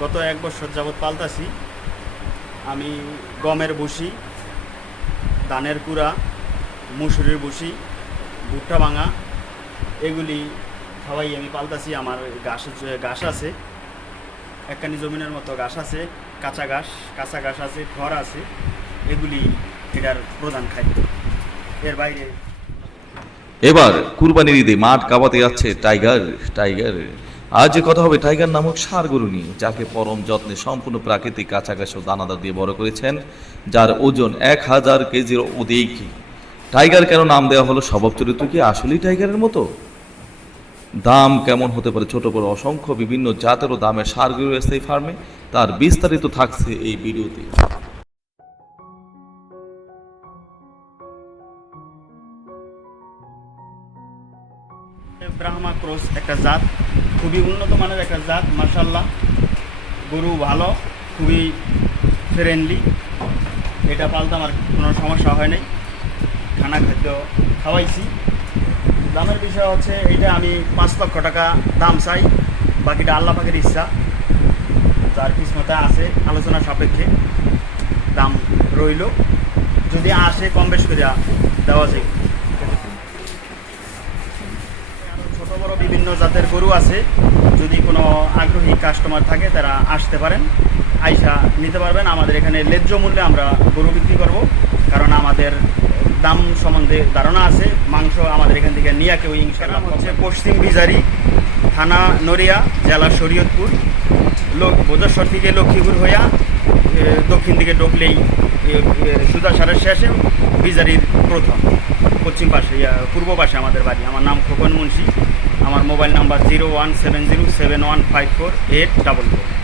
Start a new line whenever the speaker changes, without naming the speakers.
গত এক বছর যাবৎ পালতাছি আমি গমের ভুসি, ধানের কুড়া, মুসুরির ভুসি, ভুট্টা ভাঙা, এগুলি খাওয়াই আমি পালতাছি আমার ঘাস ঘাস আছে, একখানি জমিনের মতো ঘাস আছে, কাঁচা ঘাস কাঁচা ঘাস আছে, খড় আছে, এগুলি এটার প্রধান খাদ্য। এর বাইরে
এবার কুরবানির ঈদে মাঠ কাবাতে যাচ্ছে টাইগার টাইগার। আজ যে কথা হবে টাইগার নামক সার গরু নিয়ে, যাকে পরম যত্নে সম্পূর্ণ প্রাকৃতিক কাছাকাছি ও দানাদার দিয়ে বড় করেছেন, যার ওজন এক হাজার কেজির অধিক। টাইগার কেন নাম দেওয়া হলো স্বভাব চরিত্র কি আসলেই টাইগারের মতো? দাম কেমন হতে পারে ছোট বড় অসংখ্য বিভিন্ন জাতের ও দামের সার গরু ফার্মে? তার বিস্তারিত থাকছে এই ভিডিওতে।
ব্রাহ্মা ক্রস একটা জাত, খুবই উন্নত মানের একটা জাত মার্শাল্লাহ গরু ভালো, খুবই ফ্রেন্ডলি এটা পালতে আমার কোনো সমস্যা হয় নাই। খানা খাদ্য খাওয়াইছি। দামের বিষয় হচ্ছে এটা আমি পাঁচ লক্ষ টাকা দাম চাই, বাকিটা আল্লাহ পাকের ইচ্ছা। যার কিসমতে আছে, আলোচনা সাপেক্ষে দাম রইল। যদি আসে, কম বেশ করে দেওয়া যায় আরও ছোট বড় বিভিন্ন জাতের গরু আছে। যদি কোনো আগ্রহী কাস্টমার থাকে তারা আসতে পারেন। আইসা নিতে পারবেন। আমাদের এখানে ন্যায্য মূল্যে আমরা গরু বিক্রি করব। কারণ আমাদের দাম সম্বন্ধে ধারণা আছে। মাংস আমাদের এখান থেকে নিয়ে কেউ ইনশাল্লাহ হচ্ছে পশ্চিম বিজারি থানা নড়িয়া জেলা শরীয়তপুর। লোক বোধেশ্বর থেকে লক্ষ্মীপুর হইয়া দক্ষিণ দিকে ঢুকলেই সুদা সারের শেষে বিজারির প্রথম। পশ্চিম পাশে পূর্ব পাশে আমাদের বাড়ি। আমার নাম খোকন মুন্সি। আমার mobile number zero one seven zero seven one five four eight double four.